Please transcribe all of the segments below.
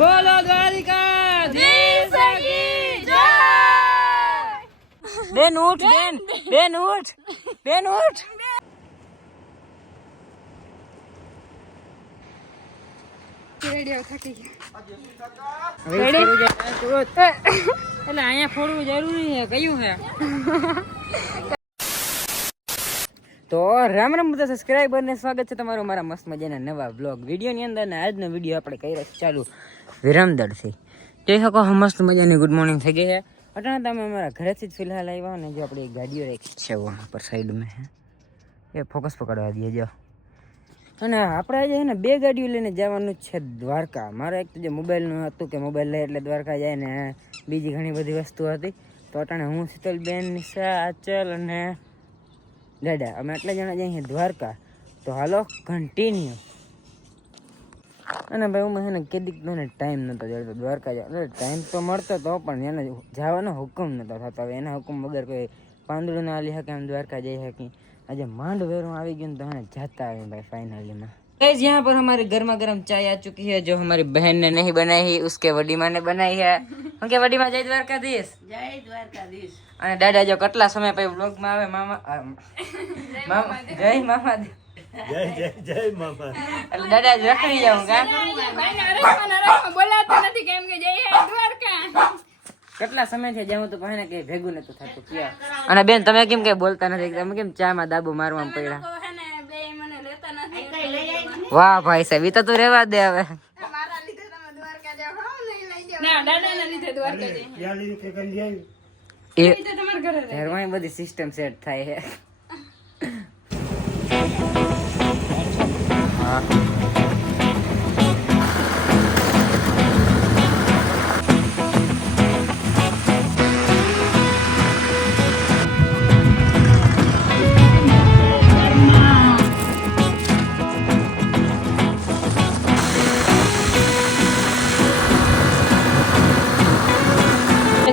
બોલો દ્વારિકાધીશ કી જય। બેન ઉઠ, બેન ઉઠ, બેન ઉઠ। એટલે અહીંયા ફોડવું જરૂરી છે, કયું છે? તો રામ રામ બધા સબસ્ક્રાઇબર ને સ્વાગત છે તમારું મારા મસ્ત મજાના નવા બ્લોગ વિડીયોની અંદર. ને આજનો વિડીયો આપણે કરી રહ્યા ચાલુ વિરામદળથી જોઈ શકો મસ્ત મજાની ગુડ મોર્નિંગ થઈ ગઈ છે। અટાણે તમે અમારા ઘરેથી જ ફિલહાલ આવ્યા ને જો આપણે એક ગાડીઓ રાખી છે વહાં પર સાઈડ में है એ ફોકસ પકડવા દઈએ જો। અને આપણે આજે છે ને બે ગાડીઓ લઈને જવાનું છે દ્વારકા। મારે એક તો જે મોબાઈલનું હતું કે મોબાઈલ લઈ એટલે દ્વારકા જાય ને બીજી ઘણી બધી વસ્તુ હતી। તો અટાણે હું શીતલબેન નિશા આચલ અને દાદા અમે આટલા જણા જઈએ દ્વારકા। તો હાલો કન્ટિન્યુ। અને ભાઈ હું છે ને કેદીક મને ટાઈમ નહોતો જતો દ્વારકા જવાનો। ટાઈમ તો મળતો તો પણ એને જવાનો હુકમ નહોતો થતો। હવે એના હુકમ વગર કોઈ પાંદડું ના લી શકે એમ દ્વારકા જઈ શકી। આજે માંડ વેરું આવી ગયું તો એને जाता है भाई फाइनली में। गाइस यहाँ पर हमारे गर्मा गर्म चाय आ चुकी है जो हमारी बहन ने नहीं बनाई ही उसके वडी माँ ने बनाई है। हम क्या वडी माँ जय द्वारकाधीश। जय द्वारकाधीश। અને દાદા જો કેટલા સમય પછી વ્લોગ માં આવે મામા મામા જય મામા જય જય જય મામા એટલે દાદા જ રખડી જાઉં કા ભાઈને અરસમાં બોલાતો નથી કેમ કે જય હે દ્વારકા। કેટલા સમય થી જાઉં તો ભાઈને કે ભેગું નતું થતું ક્યાં। અને બેન તમે કેમ કે બોલતા નથી તમે કેમ ચા માં દાબો મારવામાં પડ્યા? વાહ ભાઈ સાહેબ ઈ તો તું રહેવા દે હવે। મારા લીધે તમે દ્વારકા જાવ હો નહીં લઈ જાવ ના દાદાના લીધે દ્વારકા જઈ યા લીધે કે લઈ આવી એ તો તમાર ઘરે રહે ઘરમાં બધી સિસ્ટમ સેટ થાય છે। હા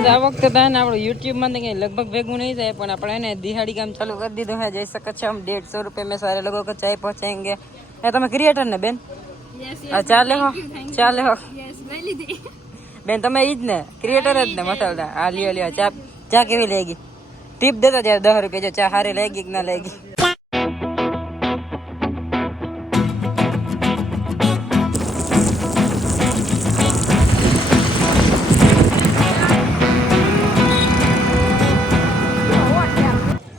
આ વખતે તો ને આપણું યુટ્યુબમાં તો કંઈ લગભગ ભેગું નહીં થાય પણ આપણે એને દિહાડી કામ ચાલુ કરી દીધું है। જઈ શકો છો हम 150 रुपये में सारे लोगों को चाय पहुंचाएंगे। એ તમે ક્રિએટર ને બેન? ચાલે હો ચાલે હો બેન તમે ઈ જ ને ક્રિએટર જ ને મસાલા। આ લ્યો લ્યો ચા ચા કેવી લાગી? ટીપ દેતો ત્યારે 10 રૂપિયા જો ચા હારી લાગી કે ના લાગી।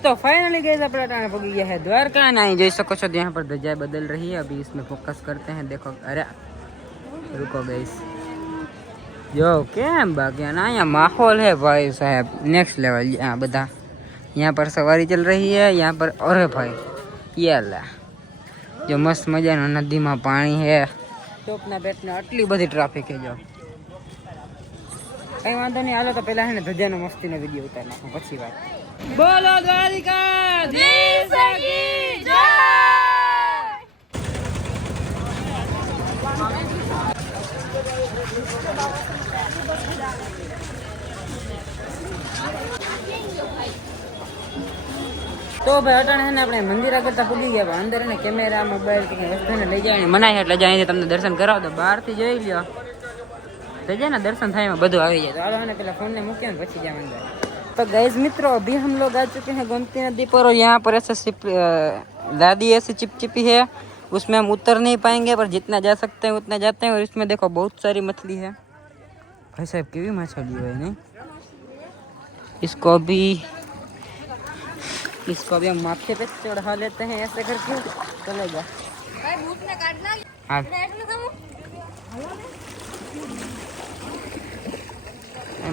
तो फाइनली गाइस अपना टाइम पहुंच गया है द्वारका। ना જોઈ શકો છો यहाँ पर ध्वजा बदल रही है। अभी इसमें फोकस करते हैं। देखो अरे रुको गाइस जो કેમ બાકી ના यहाँ माहौल है भाई साहब नेक्स्ट लेवल। यहाँ બધા यहाँ पर सवारी चल रही है यहाँ पर। अरे भाई ये अल्लाह जो मस्त मजानो नदी में पानी है टोपना बेटने आटली बधी ट्राफिक है जो कई वांधो नहीं। हालो तो पहला है ने ધજાનો મસ્તીનો વિડિયો ઉતાર નાખો પછી વાત। બોલો દ્વારિકાધીશ કી જય। તો ભાઈ અટાણે છે ને આપણે મંદિર આગળ તો પૂગી ગયા। અંદર ને કેમેરા મોબાઈલ કે વસ્તુને લઈ જાય મનાય એટલે જાય તમને દર્શન કરાવો તો બહારથી જોઈ લ્યો ધજા ना दर्शन થાય એમાં બધું આવી જાય। તો હાલો ને પેલા ફોન ने મૂક્યો ને પછી જાવ અંદર। तो गाइस मित्रों अभी हम लोग आ चुके हैं गोमती नदी पर और यहाँ पर ऐसे लादी ऐसी चिपचिपी है उसमें हम उतर नहीं पाएंगे पर जितना जा सकते हैं उतना जाते हैं। और इसमें देखो बहुत सारी मछली है भाई साहब केवी मछली है नहीं। इसको अभी हम माथे पे चढ़ा लेते हैं ऐसे करके चलेगा। हाँ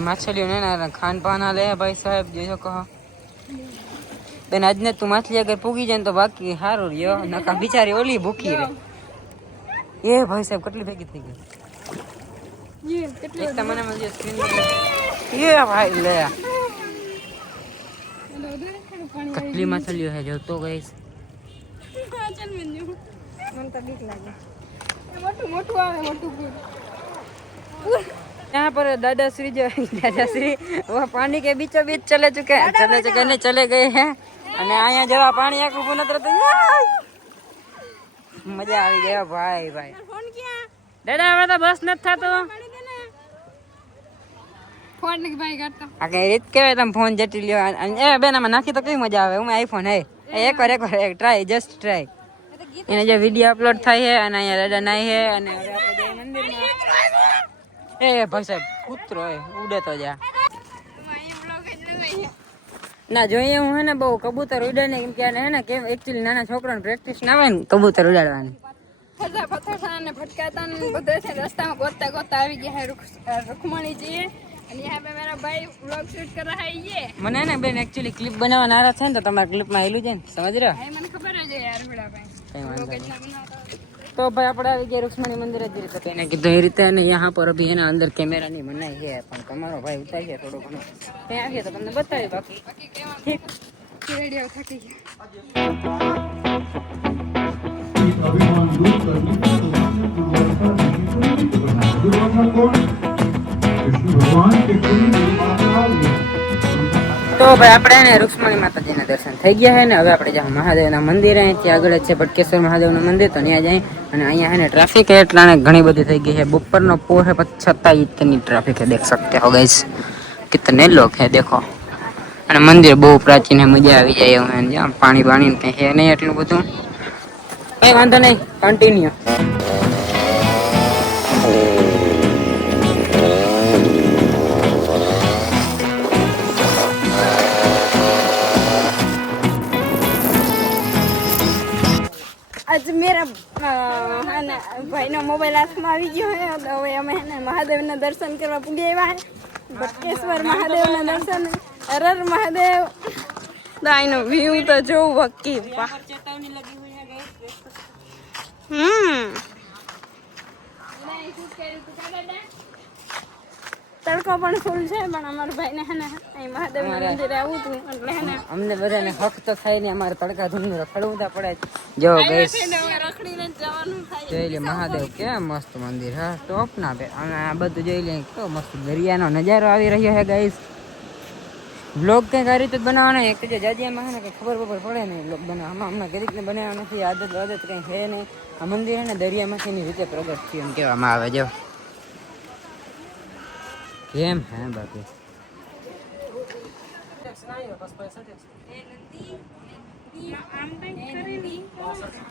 मछलियों ने ना खान पान ले भाई साहब जो कहो बेन आज ने तू मछली अगर पूगी जाए तो बाकी हारो रियो नका बिचारी ओली भूखी रे। ये भाई साहब कटली भेगी थी ये कटली तमने मुझे स्क्रीन में ये भाई ले कटली मछलियों है जो तो गाइस चल मेन्यू मन तो बीक लागे मोटू मोटू आवे मोटू यहाँ पर दादाश्री जो दादाश्री वो पानी के बीचों बीच चले गए हैं। અને અહીંયા જરા પાણી આખું ઊભું નથી રહેતું। મજા આવી ગયો ભાઈ ભાઈ। દાદા હવે તો બસ નથી થતો ફોન ને ભાઈ કરતો આ કઈ રીત કેવાય તમે ફોન જટી લ્યો એ બેન આમાં નાખી તો કેવી મજા આવે હું આઈફોન હે એકવાર ટ્રાય જસ્ટ ટ્રાય એને જે વિડીયો અપલોડ થાય છે અને અહીંયા દાદા નાય છે અને હવે આપણે જઈએ મંદિરમાં એ ભાઈ સાહેબ કૂતરો એ ઉડે તો જા ના જોઈએ હું હે ને બહુ કબૂતર ઉડે ને કેમ કે હે ને કેમ એકચ્યુઅલી નાના છોકરાને પ્રેક્ટિસ ના હોય ને કબૂતર ઉડાડવાની પથ્થર ને ભટકાતા ને બધે છે રસ્તામાં ગોતતા ગોતતા આવી ગયા હે રૂકમણી જઈએ અને यहाँ पे मेरा भाई व्लॉग शूट कर रहा है ये મને ને બેન એકચ્યુઅલી ક્લિપ બનાવવા નારાજ છે ને તો તમારા ક્લિપમાં આવેલું છે ને સમજ રહ્યા ભાઈ મને ખબર જ છે યાર બડા ભાઈ કઈ વાંધો નહીં तो भाई આપણે આવી ગયા રૂક્ષ્મણી મંદિર જ રીતે કહીને કીધું એ રીતે અને यहाँ पर अभी है ना अंदर कैमरा ની મનાઈ છે પણ તમારો ભાઈ ઉતારી થોડો ઘણો ત્યાં આવીએ તો તમને બતાવી બાકી ઠીક રેડિયો થાકી ગયા તો ભાઈ આપણે ને રૂક્ષ્મણી માતાજીના દર્શન થઈ ગયા છે ને હવે આપણે જ્યાં મહાદેવના મંદિર ત્યાં આગળ જ છે ભટકેશ્વર મહાદેવનું મંદિર તો ત્યાં જઈ અને અહીંયા है ना ट्रैफिक है એટલા ઘણી બધી થઈ ગઈ है બપોરનો પોર है છતાં इतनी ट्रैफिक है देख सकते हो गाइस कितने लोग है देखो અને મંદિર બહુ પ્રાચીન है મજા આવી જાય એવું है જ્યાં પાણી બાણી કઈ છે નહીં એટલું બધું કઈ વાંધો નહીં કન્ટિન્યુ आज मेरा है ना भाई नो मोबाइल हाथમાં આવી ગયો હે તો હવે અમે હે ને મહાદેવના દર્શન કરવા પૂગી આવ્યા હે ભટકેશ્વર મહાદેવના દર્શન હરર મહાદેવ દાઈનો વ્યૂ તો જો વકી ચેતવણી લગી हुई है गाइस તડકો પણ ફૂલ છે પણ અમારા ભાઈને હે ને અહીં મહાદેવના મંદિરે આવવું હતું એટલે હે ને અમને બધાને હક તો થાય ને અમારે તડકા ધૂમનું રખડવું તો પડે જો ગાઈસ રખડીને જવાનું થાય જોઈ લે મહાદેવ કેવા મસ્ત મંદિર હા ટોપ ના બે અને આ બધું જોઈ લે કેવો મસ્ત દરિયાનો નજારો આવી રહ્યો છે ગાઈસ બ્લોગ કંઈક આ રીતે જ બનાવવાના એક તો જાજિયામાં છે ને કંઈ ખબર પડે નહીં બ્લોગ બનાવવામાં હમણાં ઘડીક ને બનાવવા નથી આદત કંઈ છે નહીં આ મંદિર છે ને દરિયામાંથી રીતે પ્રગટ થયું એમ કહેવામાં આવે જો કેમ હે બાકી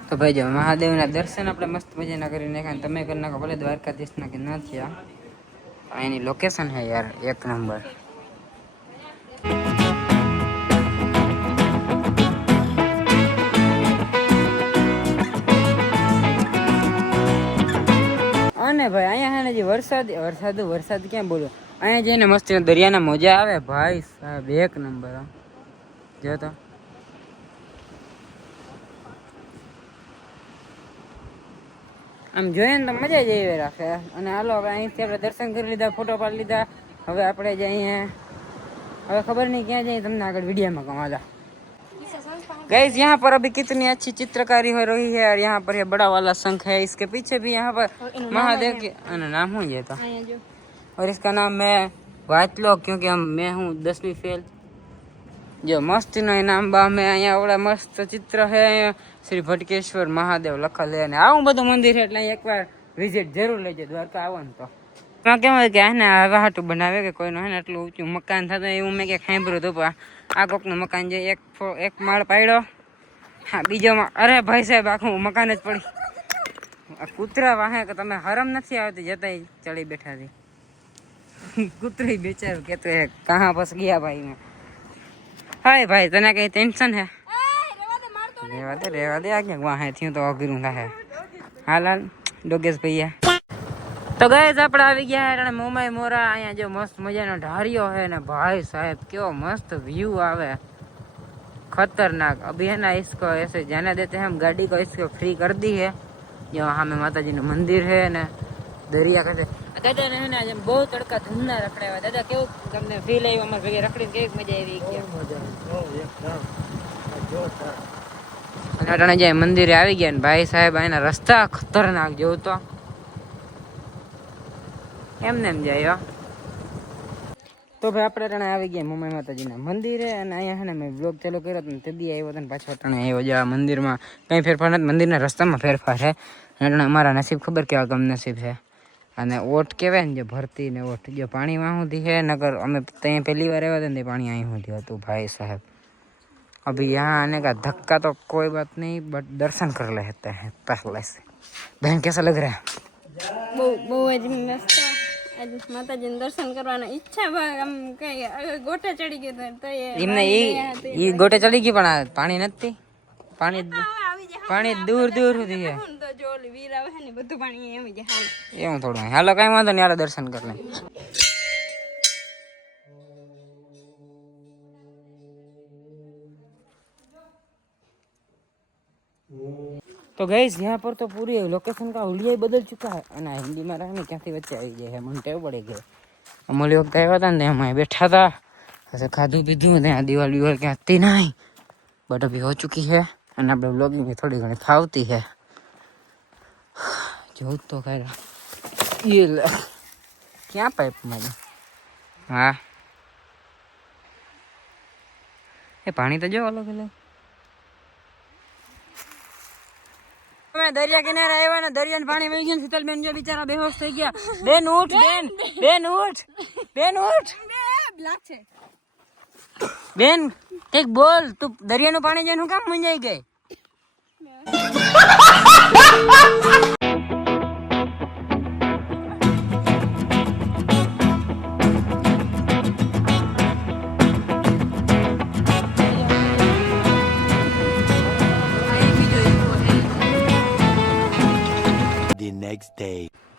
તો ભાઈ જો મહાદેવના દર્શન આપણે મસ્ત મજાના કરી નાખ્યા તમે કરી નાખો ભલે દ્વારકાધીશના કે ન થયા એની લોકેશન હે યાર એક નંબર અને ભાઈ અહીંયા હે ને જે વરસાદ ક્યાં બોલો અહીંયા જઈને મસ્ત દરિયાના મોજા આવે ભાઈ સાહેબ એક નંબર જો તો આમ જોઈએ ને તો મજા જ એવી રાખે અને હાલો હવે અહીંથી આપણે દર્શન કરી લીધા ફોટો પાડી લીધા હવે આપણે જે અહીંયા હવે खबर नहीं क्या जाए तुमने आगे वीडियो में कमाला गाइस यहाँ पर अभी कितनी अच्छी चित्रकारी हो रही है और यहाँ पर ये बड़ा वाला शंख है इसके पीछे भी यहाँ पर महादेव के नाम हो ये था और इसका नाम मैं वाच लो क्योंकि मैं हूँ 10वीं फेल जो मस्त नो इनाम बा में अँ मस्त चित्र है श्री भटकेश्वर महादेव लखल है आવું બધું મંદિર એટલે એક વાર વિઝિટ જરૂર લેજો દ્વારકા આવો ને તો કેમ હોય કે ને હવે હાટું બનાવે કે કોઈનું હે ને એટલું ઊંચું મકાન થતું એવું મેં કે સાંભળ્યું હતું પણ આ કોકનું મકાન જે એક માળ પાડ્યો હા બીજો અરે ભાઈ સાહેબ આખું મકાન જ પડી આ કૂતરા વાહે કે તમે હરમ નથી આવતી જતા ચડી બેઠા હતી કૂતરી બેચારું કેતો હે કहाँ फंस गया भाई मैं हाय भाई तने कहीं टेंशन है रेवा दे आगे वहाँ थी तो अघरू है हाल हाल डोगेश भैया तो गाइस આપણે આવી ગયા હે મોમાઈ મોરા અહીંયા જો મસ્ત મજાનો ઢારિયો है ને भाई साहब क्यों मस्त व्यू आवे खतरनाक अभी है ना इसको ऐसे जाने देते हैं हम गाड़ी को इसको फ्री कर दी है जो हमें माता जी નું મંદિર है ને દરિયા કાંઠે દાદા ને ને આજે બહુ તડકા ધૂમના રખડાવ્યા દાદા કેવું તમને ફીલ આવ્યું અમાર ભેગી રખડીને કેવી મજા આવી અને અટાણે જે મંદિરે આવી ગયા ને ભાઈ સાહેબ આના રસ્તા ખતરનાક જોઉં તો એમને એમ જાય તો ભાઈ આપણે અટાણે આવી ગયા મોમાઈ માતાજીના મંદિરે અને અહીંયા છે ને મેં બ્લોગ ચાલુ કર્યો હતો તે દી આવ્યો હતો ને પાછો અટાણે આવ્યો જો આ મંદિરમાં કંઈ ફેરફાર નથી મંદિરના રસ્તામાં ફેરફાર છે અને અટાણે અમારા નસીબ ખબર કેવા કમ નસીબ છે અને ઓટ કહેવાય ને જે ભરતી ને ઓટ જે પાણીમાં સુધી છે નગર અમે ત્યાં પહેલી વાર આવ્યા હતા ને તે પાણી અહીં સુધી હતું भाई साहब। अभी यहाँ आने का धक्का तो कोई बात नहीं बट दर्शन कर लेते हैं पहले से। बहन कैसा लग रहा है? બહુ જ મસ્ત આજ માતાજીને દર્શન કરવાની ઈચ્છા આમ કઈ ગોટા ચડી ગયો તો એમને એ ગોટે ચડી ગઈ પણ આ પાણી નથી પાણી દૂર દૂર સુધી છે તો જો ઓલી વીર આવે ને બધું પાણી એમ જ હાલ એવું થોડું હાલો કઈ વાંધો નહીં હાલો દર્શન કરી લે। तो गाइस यहाँ पर तो पूरी लोकेशन का हुलिया बदल चुका है અને હિન્દીમાં રહે ને ક્યાંથી વચ્ચે આવી જાય મને ટેવ પડી ગઈ। અમલી વખત આવ્યા હતા ને એમાં બેઠા હતા ऐसे खाधू पीधू ત્યાં દિવાળી દિવાળી ક્યાં હતી નહીં बट अभी हो चुकी है અને આપણે બ્લોગિંગ થોડી ઘણી ફાવતી है જોઉં તો ખરા ये ले ક્યાં પાઇપ માં હા એ પાણી તો જો અલગ અલગ मैं दरिया किनारे आया ना दरिया में पानी वही गया शीतल बेन जो बेचारा बेहोश થઈ ગયા। બેન ઉઠ બેન ઉઠ બેન ઉઠ બ્લેક છે બેન એક બોલ તું દરિયાનું પાણી જોઈને હું કામ મૂંઝાઈ ગઈ?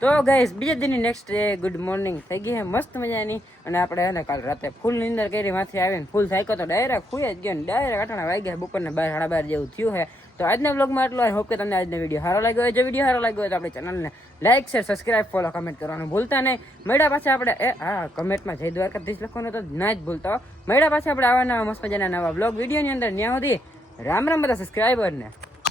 તો ગાઈસ બીજા દિનની નેક્સ્ટ ડે ગુડ મોર્નિંગ થઈ ગઈ હે મસ્ત મજાની અને આપણે હે ને કાલ રાતે ફૂલ નીંદર કરી માથે આવીને ફૂલ થાક્યો તો ડાયરેક્ટ ખુઈ જ ગયો ને ડાયરેક્ટ આટણા વાગ્યા બપોરના 12 સાડા 12 જેવું થયું હે। તો આજના વ્લોગમાં આટલું હોપ કે તમને આજનો વિડીયો સારો લાગ્યો હોય। જો વિડીયો સારો લાગ્યો હોય તો આપણે ચેનલને like share subscribe follow comment કરવાનું ભૂલતા નહીં। મળ્યા પાછા આપણે હા કમેન્ટમાં જય દ્વારકાધીશ લખવાનું તો ના જ ભૂલતા। મળ્યા પાછા આપણે આવા નવા મસ્ત મજાના નવા વ્લોગ વિડીયોની અંદર ન્યા સુધી રામ રામ બધા સબસ્ક્રાઇબરને।